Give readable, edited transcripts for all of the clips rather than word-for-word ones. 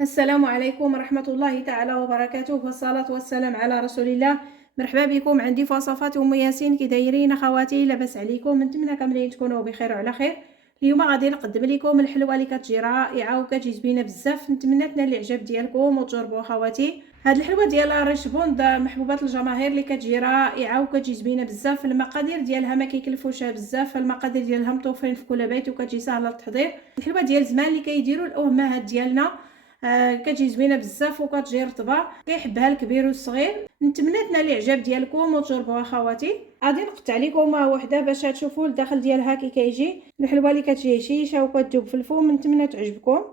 السلام عليكم ورحمة الله تعالى وبركاته، والصلاة والسلام على رسول الله. مرحبا بكم عندي في وصفات ام ياسين. كي دايرين اخواتي؟ لاباس عليكم؟ نتمنى كاملين تكونوا بخير وعلى خير. اليوم غادي نقدم لكم الحلوه اللي كتجي رائعه وكتجي زوينه بزاف. نتمنى تنال الاعجاب ديالكم وتجربوا اخواتي. هاد الحلوه ديال الريش بوند محبوبات الجماهير اللي كتجي رائعه وكتجي زوينه بزاف. المقادير ديالها ما كيكلفوش بزاف، المقادير ديالها متوفرين في كل بيت وكتجي سهله التحضير. الحلوه ديال زمان اللي كيديروا الامهات ديالنا كتجي زوينه بزاف وكتجي رطبه، كيحبها الكبير والصغير. نتمنى تنال الاعجاب ديالكم وتجربوا اخواتي. غادي نقطع لكم وحده باش تشوفوا الداخل ديالها كي كيجي. الحلوه اللي كتجي هشيشه وكتذوب في الفم، نتمنى تعجبكم.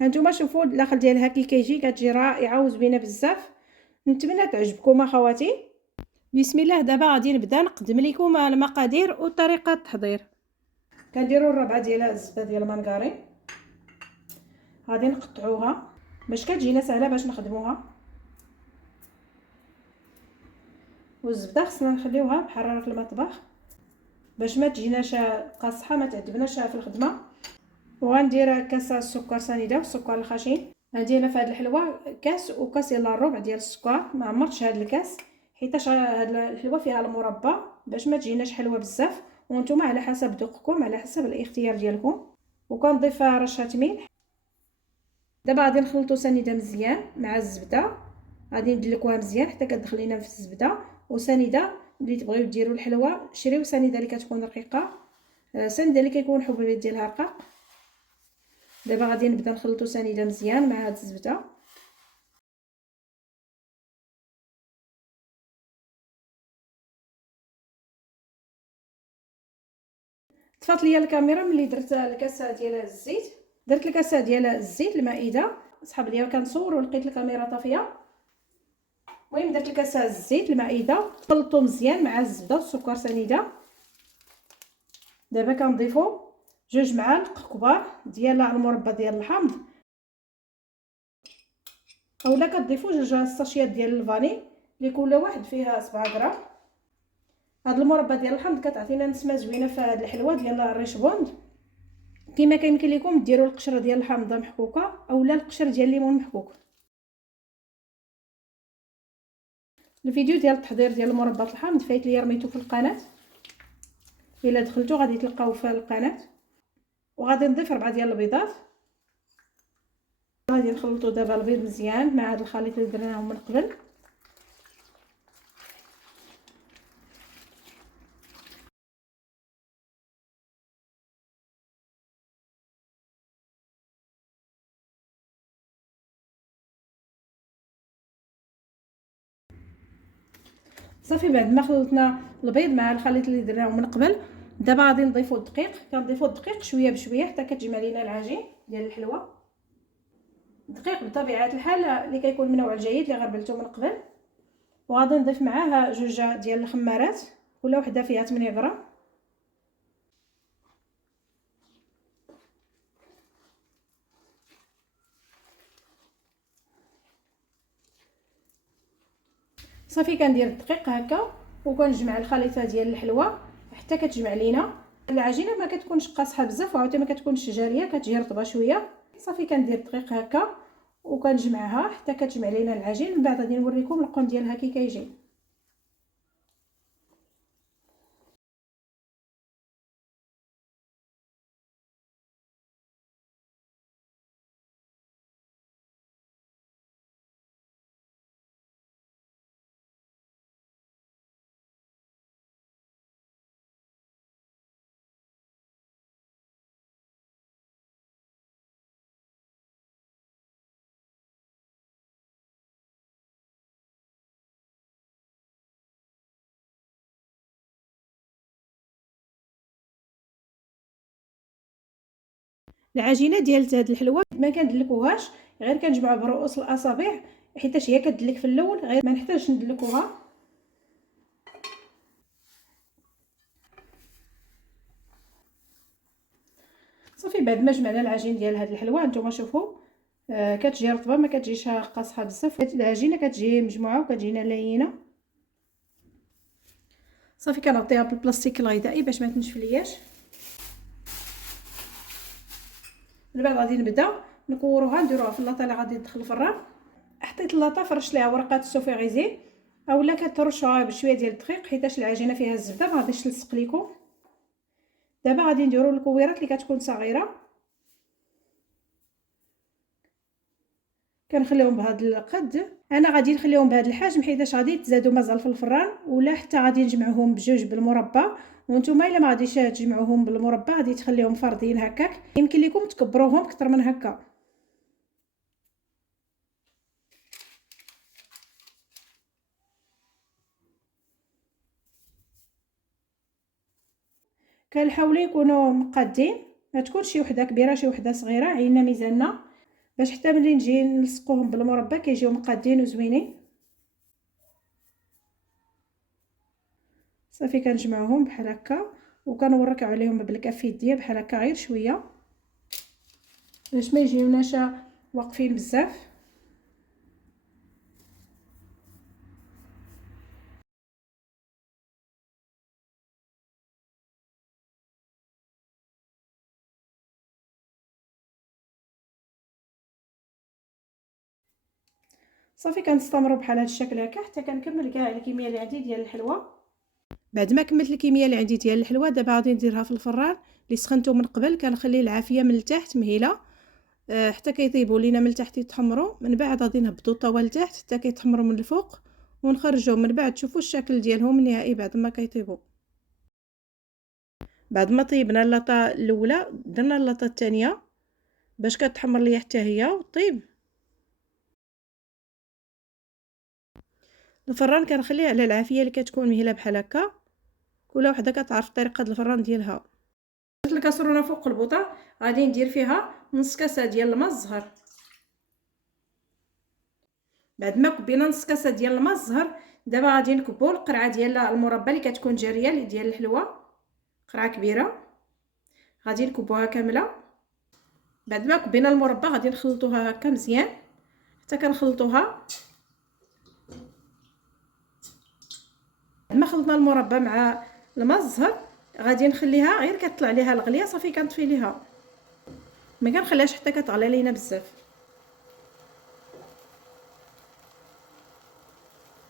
هانتوما شوفوا الداخل ديالها كي كيجي، كتجي رائعه وزوينه بزاف. نتمنى تعجبكم اخواتي. بسم الله. دابا غادي نبدا نقدم لكم المقادير وطريقه التحضير. كنديروا الربعه ديال الزبده ديال المنكاري، غادي نقطعوها باش كتجينا سهله باش نخدموها. والزبده خصنا نخليوها بحراره المطبخ باش ما تجيناش قاصحه، ما تعذبناش في الخدمه. وغندير كاس السكر سنيده والسكر الخشن. عندي هنا في هذه الحلوه كاس وكاس الا الربع ديال السكر. ما عمرتش هذا الكاس حيتاش هذه الحلوه فيها المربى باش ما تجيناش حلوه بزاف، وانتم على حسب ذوقكم، على حسب الاختيار ديالكم. وكنضيف رشه ملح. دابا غادي نخلطو سنيده مزيان مع الزبده، غادي ندلكوها مزيان حتى كتدخل في الزبده. وسنيده اللي تبغيو ديروا الحلوه شريو سنيده اللي كتكون رقيقه، سنيده اللي كيكون حبوبات ديالها رقاق. دابا غادي نبدا نخلطو سنيده مزيان مع هاد الزبده. طفات ليا الكاميرا ملي درت الكاسه ديال الزيت. درت الكاسه ديال الزيت المائده، صحاب ليا كنصور ولقيت الكاميرا طافيه. المهم درت الكاسه الزيت المائده، خلطته مزيان مع الزبده والسكر سنيده. دابا كنضيفو 2 معالق كبار ديال المربى ديال الحامض، اولا كتضيفوا 2 ساشيات ديال الفاني اللي كل واحد فيها 7 غرام. هاد المربى ديال الحامض كتعطينا نسمه زوينه في هاد الحلوه ديال الريش بوند. كما كيمكن لكم ديروا القشره ديال الحامضه محكوكه اولا القشر ديال الليمون محكوك. الفيديو ديال التحضير ديال مربى الحامض فايت ليا رميتو في القناه، الا دخلتو غادي تلقاوه في القناه. وغادي نضيف 4 ديال البيضات. غادي نخلطو دابا البيض مزيان مع هذا الخليط اللي درناه من قبل. صافي بعد ما خلطنا البيض مع الخليط اللي درناه من قبل، دابا غادي نضيفو الدقيق. كنضيفو الدقيق شويه بشويه حتى كتجمع لينا العجين ديال الحلوه. الدقيق بطبيعه الحال اللي كيكون من نوع الجيد اللي غربلته من قبل. وغادي نضيف معاه 2 ديال الخمارات، كل وحده فيها 8 غرام. صافي كندير الدقيق هكا وكنجمع الخليطه ديال الحلوه حتى كتجمع لينا العجينه. ما كتكونش قاصحه بزاف وعاوتاني ما كتكونش جاريه، كتجي رطبه شويه. صافي كندير الدقيق هكا وكنجمعها حتى كتجمع لينا العجين. من بعد غادي نوريكم القوام ديالها كي كيجي. العجينه ديال هاد الحلوه ما كندلكوهاش، غير كنجمعوا برؤوس الاصابع حيتاش هي كتدلك في الاول، غير ما نحتاجش ندلكوها. صافي بعد ما جمعنا العجين ديال هاد الحلوه نتوما شوفوا كتجي رطبه، ما كتجيش قاصحه بزاف. العجينه كتجي مجموعه وكتجينا لينه. صافي كنغطيها بالبلاستيك الغذائي باش ما تنشف لياش. من بعد غادي نبدا نكوروها نديروها في اللاطه اللي غادي تدخل الفران. حطيت اللاطه فرشت ليها ورقات السوفيغيزي اولا كترشوها بشويه ديال الدقيق حيتاش العجينه فيها الزبده ما غاديش تلصق ليكم. دابا غادي نديرو الكويرات اللي كتكون صغيره، كنخليهم بهذا القد. انا غادي نخليهم بهذا الحجم حيتاش غادي يتزادوا مازال في الفران، ولا حتى غادي نجمعوهم بجوج بالمربع. وانتم الا ما غاديش تجمعوهم بالمربع غادي تخليهم فردين هكاك، يمكن لكم تكبروهم اكثر من هكا. كنحاولوا يكونوا مقادين، ما تكونش شي وحده كبيره شي وحده صغيره، عينا ميزاننا باش حتى ملي نجي نلصقوهم بالمربع كيجيو مقادين وزوينين. صافي كنجمعوهم بحال هكا وكنورك عليهم بالكف يديا بحال هكا غير شويه باش ما يجيوناش واقفين بزاف. صافي كنستمروا بحال هذا الشكل هكا حتى كنكمل كاع الكميه اللي عندي ديال الحلوى. بعد ما كملت الكميه اللي عندي ديال الحلوى دابا غادي نديرها في الفران اللي سخنته من قبل. كنخلي العافيه من التحت مهيله حتى كيطيبوا لينا من التحت يتحمروا، من بعد غادي نهبطوا الطاوه لتحت حتى كيتحمروا من الفوق ونخرجوا من بعد تشوفوا الشكل ديالهم النهائي بعد ما كيطيبوا. بعد ما طيبنا اللاطه الاولى درنا اللاطه الثانيه باش كتحمر ليا حتى هي وطيب. الفران كنخليه على العافيه اللي كتكون مهيله بحال هكا، كل وحده كتعرف طريقه الفران ديالها. درت الكاسرونه فوق البوطه غادي ندير فيها نص كاسه ديال الماء الزهر. بعد ما كبينا نص كاسه ديال الماء الزهر دابا غادي نكبوا القرعه ديال المربى اللي كتكون جاريه ديال الحلوى، قرعه كبيره غادي نكبوها كامله. بعد ما كبينا المربى غادي نخلطوها هكا مزيان حتى كنخلطوها. بعد ما خلطنا المربى مع الماء الزهر غادي نخليها غير كتطلع ليها الغليه صافي كنطفي ليها، ما كنخليهاش حتى كتغلي لينا بزاف.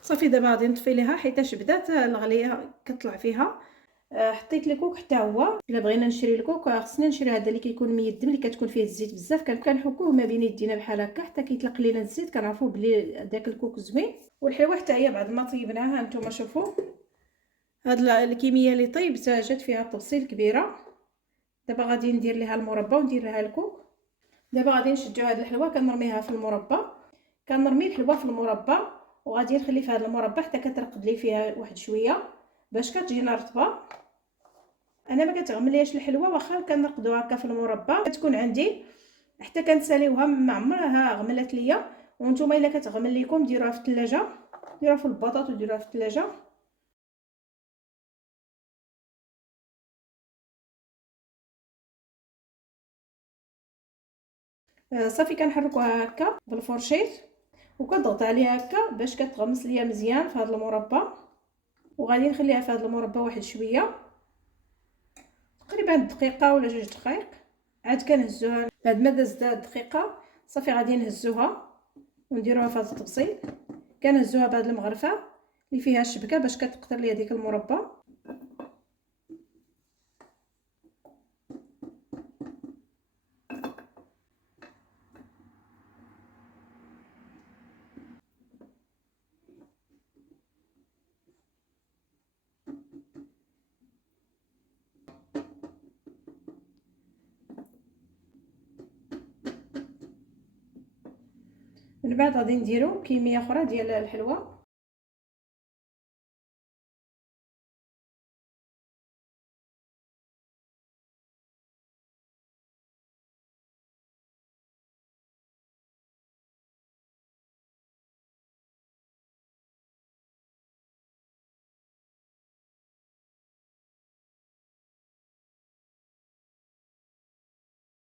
صافي دابا غادي نطفي ليها حيتاش بدات الغليه كتطلع فيها. حطيت الكوك حتى هو، الا بغينا نشري الكوك خصنا نشري هذا اللي كيكون ميدم اللي كتكون فيه الزيت بزاف. كنحكوه ما بين يدينا بحال هكا حتى كيطلق لينا الزيت، كنعرفوا بلي داك الكوك زوين. والحلوه حتى هي بعد ما طيبناها نتوما شوفوا هاد الكميه اللي طيبت جات فيها التبصيل كبيره. دابا غادي ندير ليها المربى وندير لها الكوك. دابا غادي نشجعوا هاد الحلوه كنرميها في المربى، كنرمي الحلوه في المربى وغادي نخلي في هذا المربى حتى كترقد لي فيها واحد شويه باش كتجينا رطبه. انا ما كتغملياش الحلوه واخا كنرقدوها هكا في المربى كتكون عندي حتى كنساليوها ما عمرها غملت ليا. وانتم الا كتغمل لكم ديروها في الثلاجه، ديروها في البطاط وديروها في الثلاجه. صافي كنحركوها هكا بالفرشيط وكنضغط عليها هكا باش كتغمس ليا مزيان في هذا المربى. وغادي نخليها في هذا المربى واحد شويه تقريبا دقيقه ولا جوج دقائق عاد كنهزوها. بعد ما دازت دقيقه صافي غادي نهزوها ونديروها في هذا الطبسيل. كنهزوها بهذه المغرفه اللي فيها الشبكه باش كتقطر ليا ديك المربى. من بعد غادي نديرو كميه اخرى ديال الحلوى.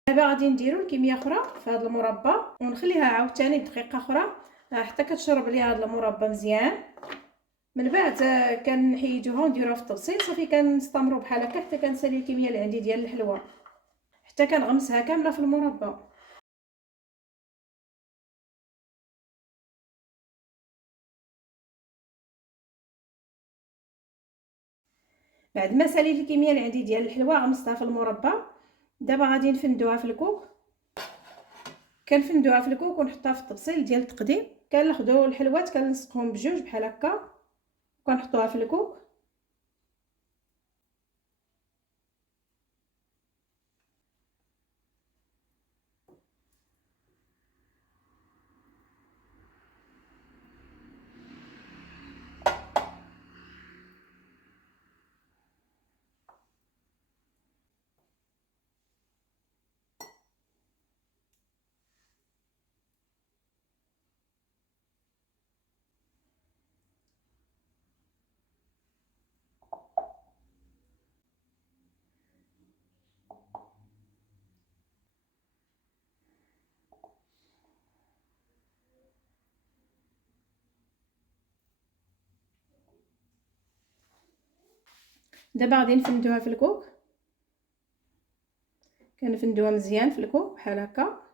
دابا غادي نديرو الكميه اخرى في هذا المربى ونخليها عاوتاني دقيقه اخرى حتى كتشرب ليها هذا المربى مزيان. من بعد كنحيدوها ونديروها في الطبسيل. صافي كنستمروا بحال هكا حتى كنسالي الكميه اللي عندي ديال الحلوى حتى كنغمسها كامله في المربى. بعد ما ساليت الكميه اللي عندي ديال الحلوى غمستها في المربى. دابا غادي نفندوها في الكوك. كنفندوها في الكوك ونحطها في الطبسيل ديال التقديم. كناخذوا الحلوات كنلصقهم بجوج بحال هكا وكنحطوها في الكوك. دابا غادي نفندوها في الكوك. كنفندوها مزيان في الكوك بحال هكا.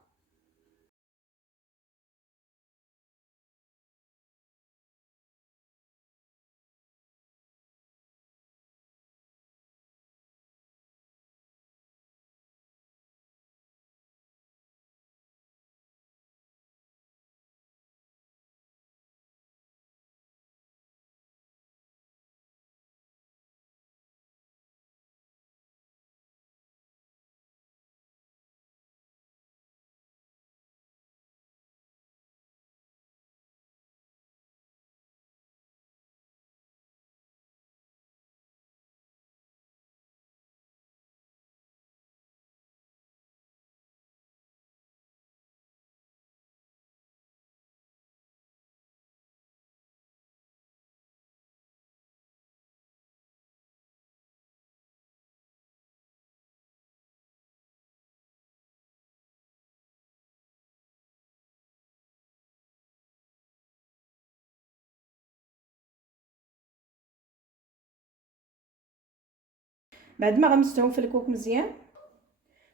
بعد ما غمستهم في الكوك مزيان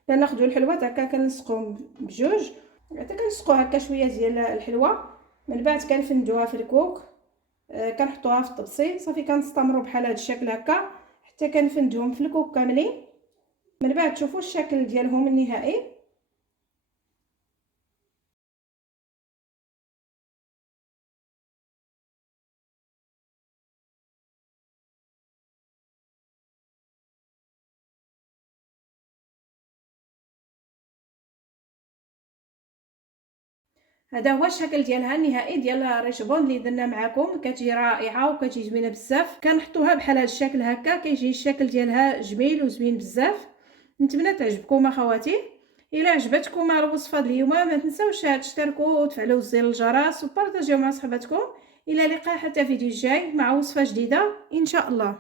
كناخذوا الحلوات هكا كنلصقوهم بجوج حتى كنلصقوا هكا شويه ديال الحلوه. من بعد كنفندوها في الكوك. كنحطوها في الطبسيل صافي. كنستمروا بحال هذا الشكل هكا حتى كنفندوهم في الكوك كاملين. من بعد تشوفوا الشكل ديالهم النهائي. هذا هو الشكل ديالها النهائي ديال ريشبون اللي درنا معكم. كتجي رائعه وكتجي زوينه بزاف. كنحطوها بحال هذا الشكل هكا كيجي الشكل ديالها جميل وزوين بزاف. نتمنى تعجبكم اخواتي. الى عجبتكم الوصفه اليوم ما تنساوش تشتركوا وتفعلوا زر الجرس وبارطاجيو مع صحباتكم. الى اللقاء حتى فيديو جاي مع وصفه جديده ان شاء الله.